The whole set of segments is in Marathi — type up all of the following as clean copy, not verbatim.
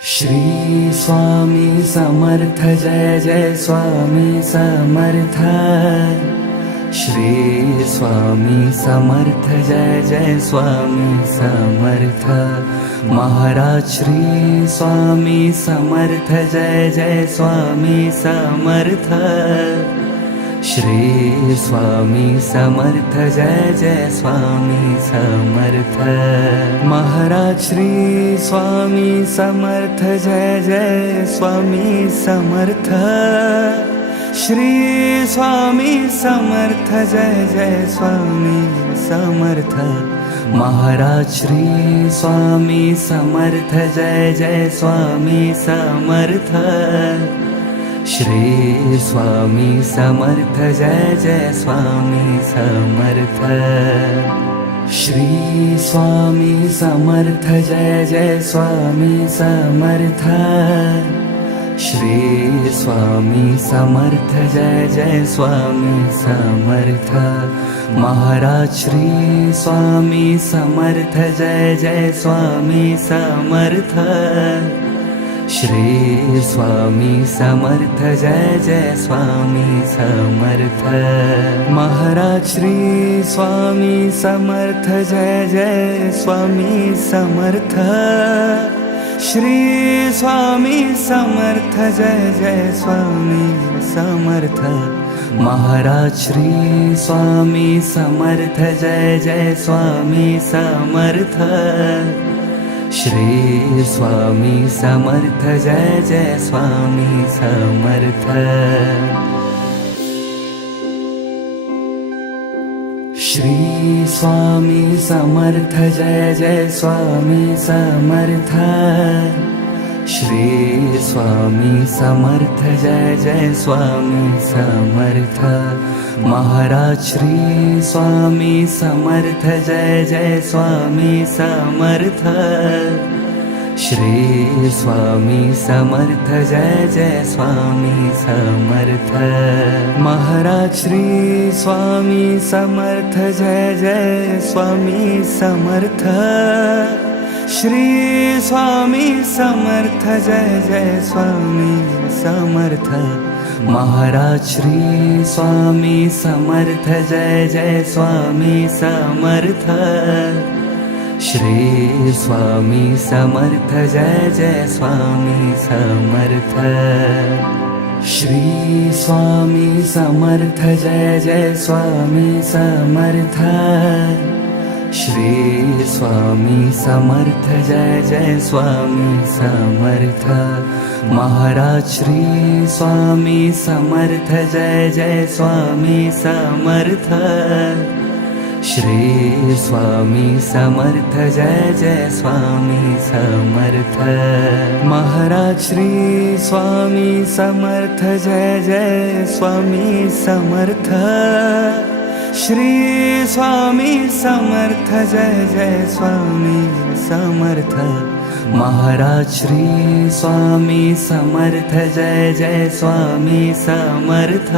श्री स्वामी समर्थ जय जय स्वामी समर्थ। श्री स्वामी समर्थ जय जय स्वामी समर्थ। महाराज श्री स्वामी समर्थ जय जय स्वामी समर्थ। श्री स्वामी समर्थ जय जय स्वामी समर्थ। महाराज श्री स्वामी समर्थ जय जय स्वामी समर्थ। श्री स्वामी समर्थ जय जय स्वामी समर्थ। महाराज श्री स्वामी समर्थ जय जय स्वामी समर्थ। श्री स्वामी समर्थ जय जय स्वामी समर्थ। श्री स्वामी समर्थ जय जय स्वामी समर्थ। श्री स्वामी समर्थ जय जय स्वामी समर्थ। महाराज श्री स्वामी समर्थ जय जय स्वामी समर्थ। श्री स्वामी समर्थ जय जय स्वामी समर्थ। महाराज श्री स्वामी समर्थ जय जय स्वामी समर्थ। श्री स्वामी समर्थ जय जय स्वामी समर्थ। महाराज श्री स्वामी समर्थ जय जय स्वामी समर्थ। श्री स्वामी समर्थ जय जय स्वामी समर्थ। श्री स्वामी समर्थ जय जय स्वामी समर्थ। श्री स्वामी समर्थ जय जय स्वामी समर्थ। महाराज श्री स्वामी समर्थ जय जय स्वामी समर्थ। श्री स्वामी समर्थ जय जय स्वामी समर्थ। महाराज श्री स्वामी समर्थ जय जय स्वामी समर्थ। श्री स्वामी समर्थ जय जय स्वामी समर्थ। महाराज श्री स्वामी समर्थ जय जय स्वामी समर्थ। श्री स्वामी समर्थ जय जय स्वामी समर्थ। श्री स्वामी समर्थ जय जय स्वामी समर्थ। श्री स्वामी समर्थ जय जय स्वामी समर्थ। महाराज श्री स्वामी समर्थ जय जय स्वामी समर्थ। श्री स्वामी समर्थ जय जय स्वामी समर्थ। महाराज श्री स्वामी समर्थ जय जय स्वामी समर्थ। श्री स्वामी समर्थ जय जय स्वामी समर्थ। महाराज श्री स्वामी समर्थ जय जय स्वामी समर्थ।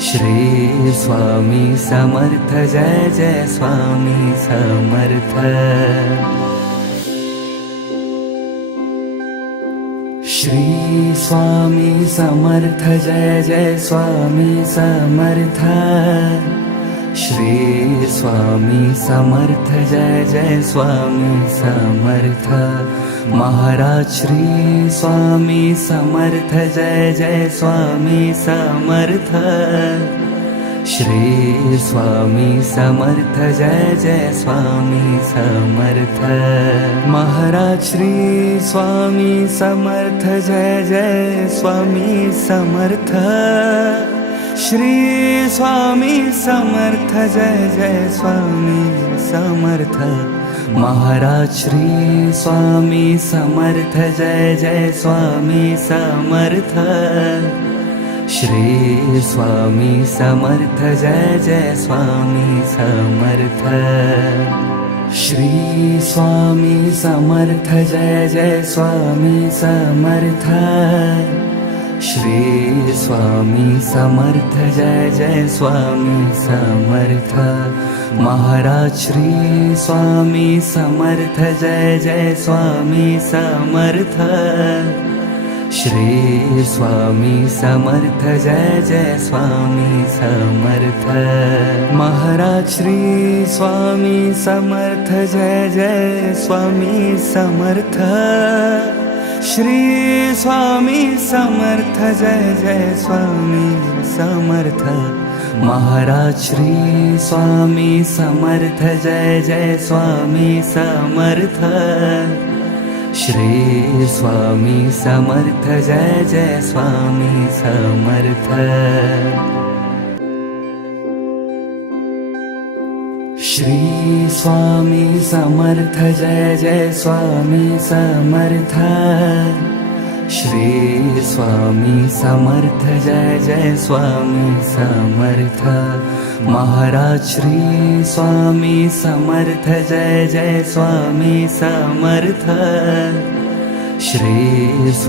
श्री स्वामी समर्थ जय जय स्वामी समर्थ। श्री स्वामी समर्थ जय जय स्वामी समर्थ। श्री स्वामी समर्थ जय जय स्वामी समर्थ। महाराज श्री स्वामी समर्थ जय जय स्वामी समर्थ। श्री स्वामी समर्थ जय जय स्वामी समर्थ। महाराज श्री स्वामी समर्थ जय जय स्वामी समर्थ। श्री स्वामी समर्थ जय जय स्वामी समर्थ। महाराज श्री स्वामी समर्थ जय जय स्वामी समर्थ। श्री स्वामी समर्थ जय जय स्वामी समर्थ। श्री स्वामी समर्थ जय जय स्वामी समर्थ। श्री स्वामी समर्थ जय जय स्वामी समर्थ। महाराज श्री स्वामी समर्थ जय जय स्वामी समर्थ श्री स्वामी समर्थ जय जय स्वामी समर्थ महाराज श्री स्वामी समर्थ जय जय स्वामी समर्थ श्री स्वामी समर्थ जय जय स्वामी समर्थ महाराज श्री स्वामी समर्थ जय जय स्वामी समर्थ श्री स्वामी समर्थ जय जय स्वामी समर्थ श्री स्वामी समर्थ जय जय स्वामी समर्थ श्री स्वामी समर्थ जय जय स्वामी समर्थ महाराज श्री स्वामी समर्थ जय जय स्वामी समर्थ श्री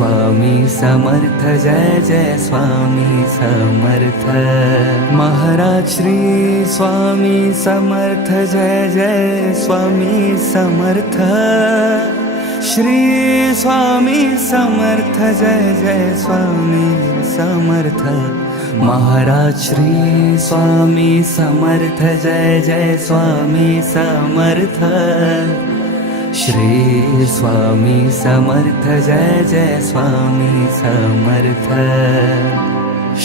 स्वामी समर्थ जय जय स्वामी समर्थ महाराज श्री स्वामी समर्थ जय जय स्वामी समर्थ श्री स्वामी समर्थ जय जय स्वामी समर्थ महाराज श्री स्वामी समर्थ जय जय स्वामी समर्थ श्री स्वामी समर्थ जय जय स्वामी समर्थ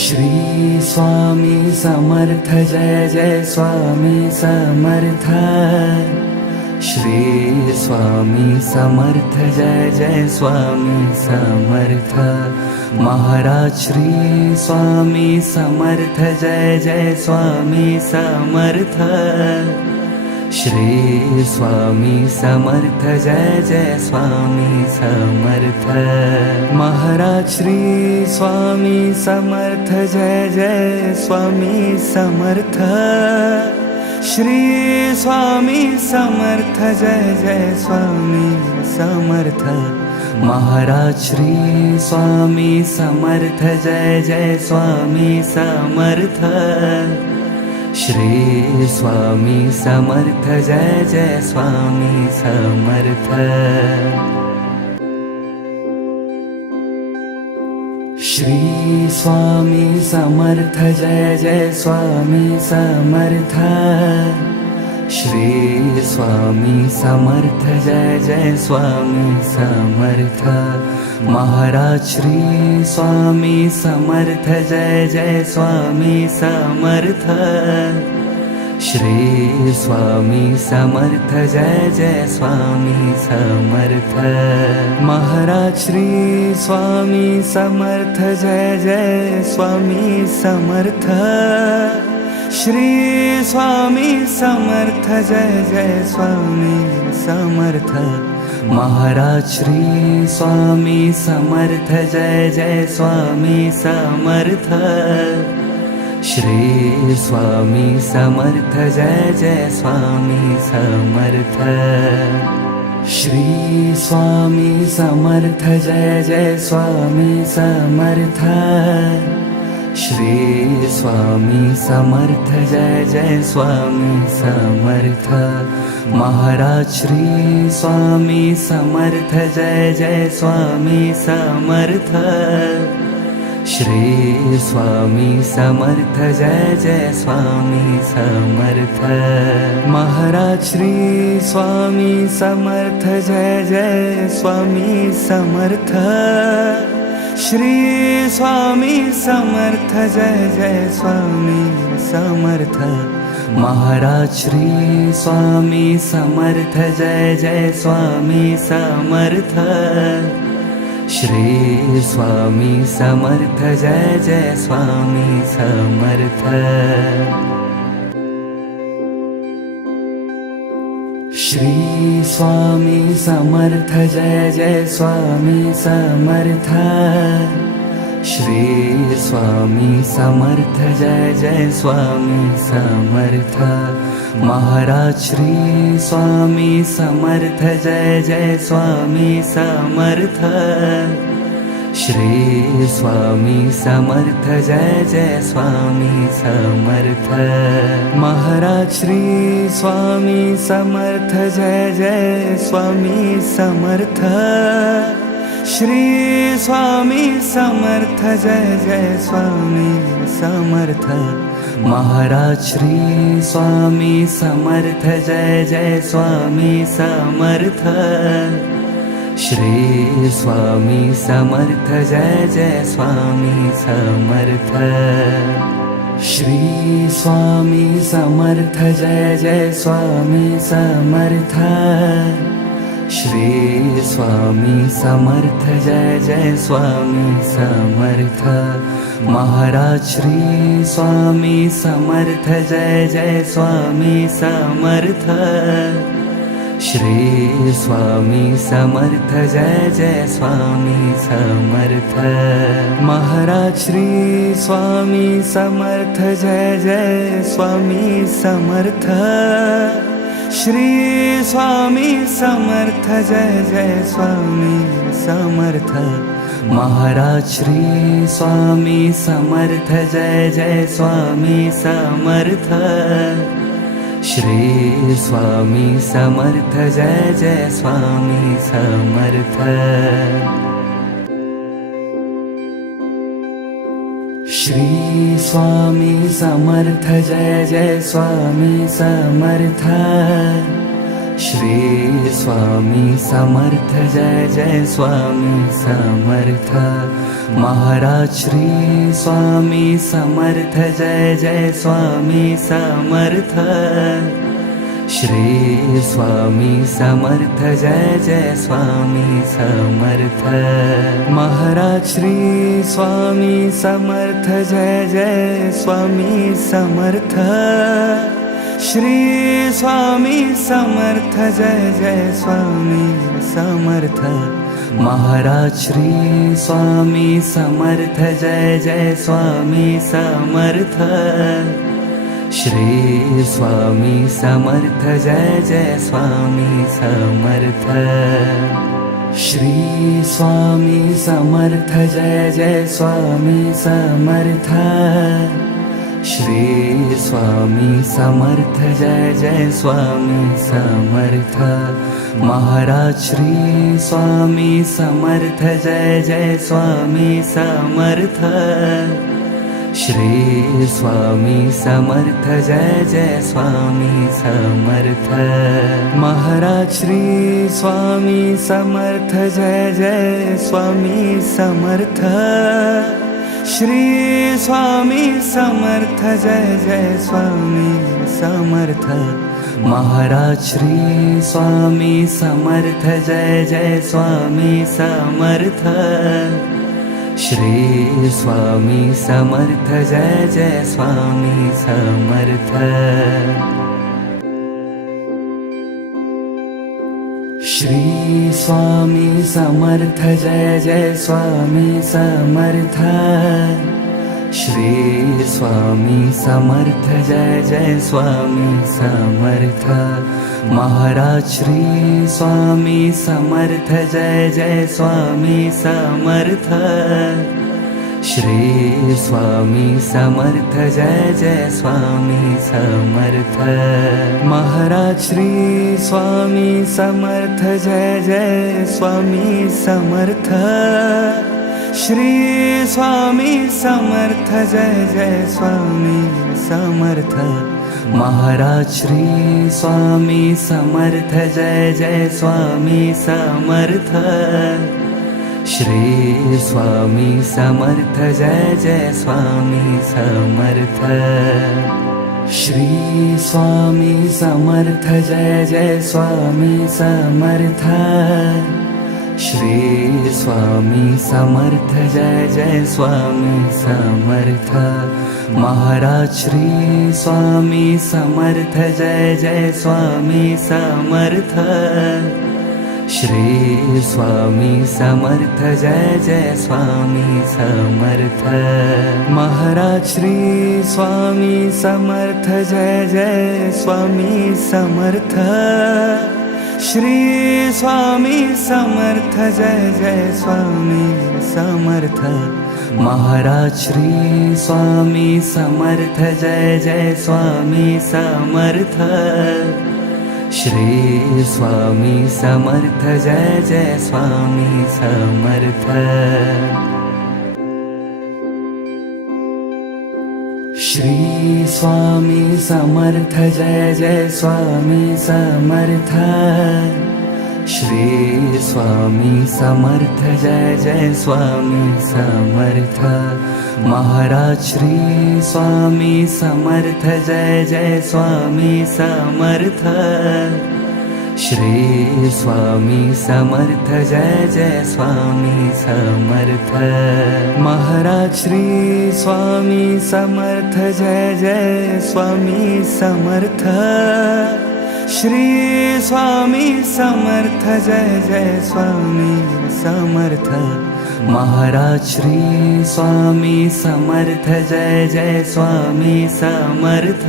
श्री स्वामी समर्थ जय जय स्वामी समर्थ श्री स्वामी समर्थ जय जय स्वामी समर्थ महाराज श्री स्वामी समर्थ जय जय स्वामी समर्थ श्री स्वामी समर्थ जय जय स्वामी समर्थ महाराज श्री स्वामी समर्थ जय जय स्वामी समर्थ श्री स्वामी समर्थ जय जय स्वामी समर्थ महाराज श्री स्वामी समर्थ जय जय स्वामी समर्थ श्री स्वामी समर्थ जय जय स्वामी समर्थ श्री स्वामी समर्थ जय जय स्वामी समर्थ श्री स्वामी समर्थ जय जय स्वामी समर्थ महाराज श्री स्वामी समर्थ जय जय स्वामी समर्थ श्री स्वामी समर्थ जय जय स्वामी समर्थ महाराज श्री स्वामी समर्थ जय जय स्वामी समर्थ श्री स्वामी समर्थ जय जय स्वामी समर्थ महाराज श्री स्वामी समर्थ जय जय स्वामी समर्थ श्री स्वामी समर्थ जय जय स्वामी समर्थ श्री स्वामी समर्थ जय जय स्वामी समर्थ श्री स्वामी समर्थ जय जय स्वामी समर्थ महाराज श्री स्वामी समर्थ जय जय स्वामी समर्थ श्री स्वामी समर्थ जय जय स्वामी समर्थ महाराज श्री स्वामी समर्थ जय जय स्वामी समर्थ श्री स्वामी समर्थ जय जय स्वामी समर्थ महाराज श्री स्वामी समर्थ जय जय स्वामी समर्थ श्री स्वामी समर्थ जय जय स्वामी समर्थ श्री स्वामी समर्थ जय जय स्वामी समर्थ श्री स्वामी समर्थ जय जय स्वामी समर्थ महाराज श्री स्वामी समर्थ जय जय स्वामी समर्थ श्री स्वामी समर्थ जय जय स्वामी समर्थ महाराज श्री स्वामी समर्थ जय जय स्वामी समर्थ श्री स्वामी समर्थ जय जय स्वामी समर्थ महाराज श्री स्वामी समर्थ जय जय स्वामी समर्थ श्री स्वामी समर्थ जय जय स्वामी समर्थ श्री स्वामी समर्थ जय जय स्वामी समर्थ श्री स्वामी समर्थ जय जय स्वामी समर्थ महाराज श्री स्वामी समर्थ जय जय स्वामी समर्थ श्री स्वामी समर्थ जय जय स्वामी समर्थ महाराज श्री स्वामी समर्थ जय जय स्वामी समर्थ श्री स्वामी समर्थ जय जय स्वामी समर्थ महाराज श्री स्वामी समर्थ जय जय स्वामी समर्थ श्री स्वामी समर्थ जय जय स्वामी समर्थ श्री स्वामी समर्थ जय जय स्वामी समर्थ श्री स्वामी समर्थ जय जय स्वामी समर्थ महाराज श्री स्वामी समर्थ जय जय स्वामी समर्थ श्री स्वामी समर्थ जय जय स्वामी समर्थ महाराज श्री स्वामी समर्थ जय जय स्वामी समर्थ श्री स्वामी समर्थ जय जय स्वामी समर्थ महाराज श्री स्वामी समर्थ जय जय स्वामी समर्थ श्री स्वामी समर्थ जय जय स्वामी समर्थ श्री स्वामी समर्थ जय जय स्वामी समर्थ श्री स्वामी समर्थ जय जय स्वामी समर्थ महाराज श्री स्वामी समर्थ जय जय स्वामी समर्थ श्री स्वामी समर्थ जय जय स्वामी समर्थ महाराज श्री स्वामी समर्थ जय जय स्वामी समर्थ श्री स्वामी समर्थ जय जय स्वामी समर्थ महाराज श्री स्वामी समर्थ जय जय स्वामी समर्थ श्री स्वामी समर्थ जय जय स्वामी समर्थ श्री स्वामी समर्थ जय जय स्वामी समर्थ श्री स्वामी समर्थ जय जय स्वामी समर्थ महाराज श्री स्वामी समर्थ जय जय स्वामी समर्थ श्री स्वामी समर्थ जय जय स्वामी समर्थ महाराज श्री स्वामी समर्थ जय जय स्वामी समर्थ श्री स्वामी समर्थ जय जय स्वामी समर्थ महाराज श्री स्वामी समर्थ जय जय स्वामी समर्थ श्री स्वामी समर्थ जय जय स्वामी समर्थ श्री स्वामी समर्थ जय जय स्वामी समर्थ श्री स्वामी समर्थ जय जय स्वामी समर्थ महाराज श्री स्वामी समर्थ जय जय स्वामी समर्थ श्री स्वामी समर्थ जय जय स्वामी समर्थ महाराज श्री स्वामी समर्थ जय जय स्वामी समर्थ श्री स्वामी समर्थ जय जय स्वामी समर्थ महाराज श्री स्वामी समर्थ जय जय स्वामी समर्थ श्री स्वामी समर्थ जय जय स्वामी समर्थ श्री स्वामी समर्थ जय जय स्वामी समर्थ श्री स्वामी समर्थ जय जय स्वामी समर्थ महाराज श्री स्वामी समर्थ जय जय स्वामी समर्थ श्री स्वामी समर्थ जय जय स्वामी समर्थ महाराज श्री स्वामी समर्थ जय जय स्वामी समर्थ श्री स्वामी समर्थ जय जय स्वामी समर्थ महाराज श्री स्वामी समर्थ जय जय स्वामी समर्थ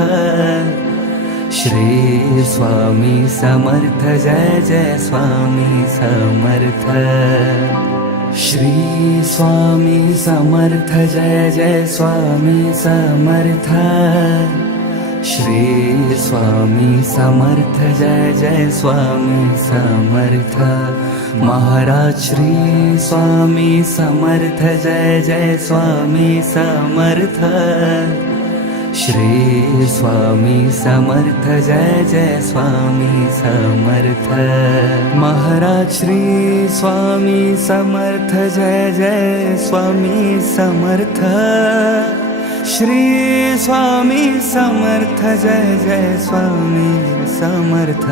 श्री स्वामी समर्थ जय जय स्वामी समर्थ श्री स्वामी समर्थ जय जय स्वामी समर्थ श्री स्वामी समर्थ जय जय स्वामी समर्थ महाराज श्री स्वामी समर्थ जय जय स्वामी समर्थ श्री स्वामी समर्थ जय जय स्वामी समर्थ महाराज श्री स्वामी समर्थ जय जय स्वामी समर्थ श्री स्वामी समर्थ जय जय स्वामी समर्थ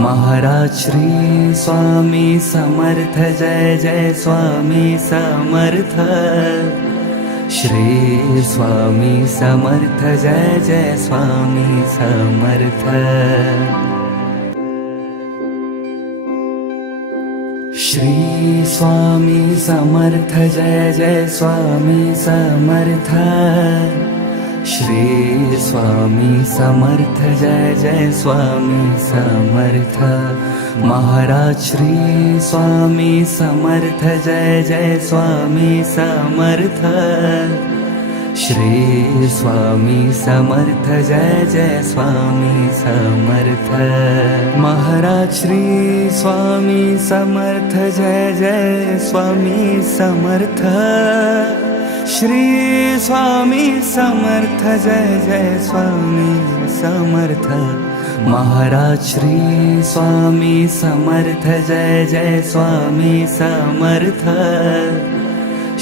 महाराज श्री स्वामी समर्थ जय जय स्वामी समर्थ श्री स्वामी समर्थ जय जय स्वामी समर्थ श्री स्वामी समर्थ जय जय स्वामी समर्थ श्री स्वामी समर्थ जय जय स्वामी समर्थ महाराज श्री स्वामी समर्थ जय जय स्वामी समर्थ श्री स्वामी समर्थ जय जय स्वामी समर्थ महाराज श्री स्वामी समर्थ जय जय स्वामी समर्थ श्री स्वामी समर्थ जय जय स्वामी समर्थ महाराज श्री स्वामी समर्थ जय जय स्वामी समर्थ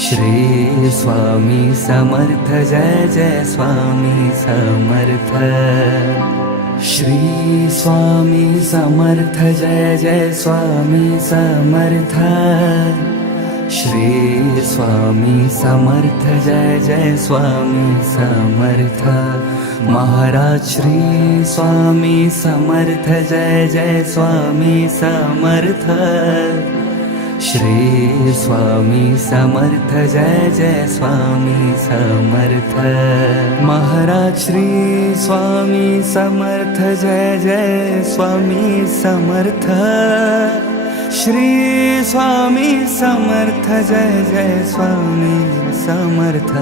श्री स्वामी समर्थ जय जय स्वामी समर्थ श्री स्वामी समर्थ जय जय स्वामी समर्थ श्री स्वामी समर्थ जय जय स्वामी समर्थ महाराज श्री स्वामी समर्थ जय जय स्वामी समर्थ श्री स्वामी समर्थ जय जय स्वामी समर्थ महाराज श्री स्वामी समर्थ जय जय स्वामी समर्थ श्री स्वामी समर्थ जय जय स्वामी समर्थ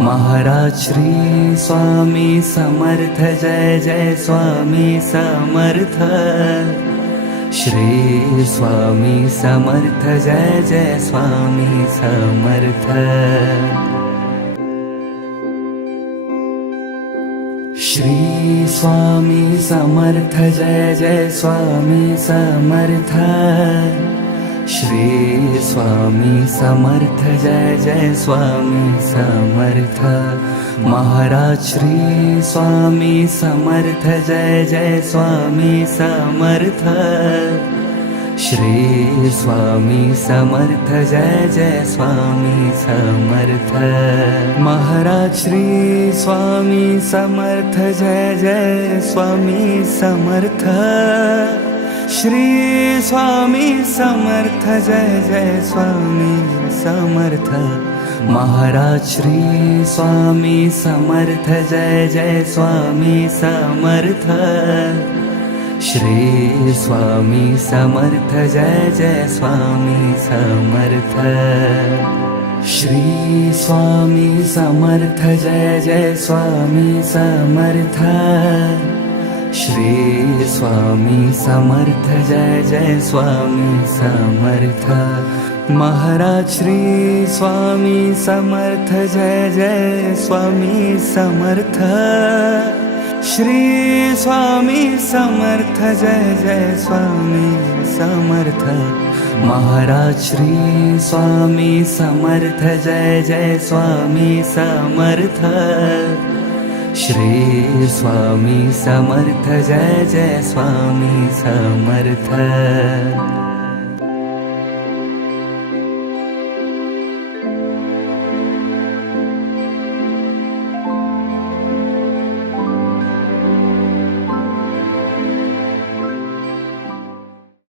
महाराज श्री स्वामी समर्थ जय जय स्वामी समर्थ श्री स्वामी समर्थ जय जय स्वामी समर्थ श्री स्वामी समर्थ जय जय स्वामी समर्थ श्री स्वामी समर्थ जय जय स्वामी समर्थ महाराज श्री स्वामी समर्थ जय जय स्वामी समर्थ श्री स्वामी समर्थ जय जय स्वामी समर्थ महाराज श्री स्वामी समर्थ जय जय स्वामी समर्थ श्री स्वामी समर्थ जय जय स्वामी समर्थ महाराज श्री स्वामी समर्थ जय जय स्वामी समर्थ श्री स्वामी समर्थ जय जय स्वामी समर्थ श्री स्वामी समर्थ जय जय स्वामी समर्थ श्री स्वामी समर्थ जय जय स्वामी समर्थ महाराज श्री स्वामी समर्थ जय जय स्वामी समर्थ श्री स्वामी समर्थ जय जय स्वामी समर्थ महाराज श्री स्वामी समर्थ जय जय स्वामी समर्थ श्री स्वामी समर्थ जय जय स्वामी समर्थ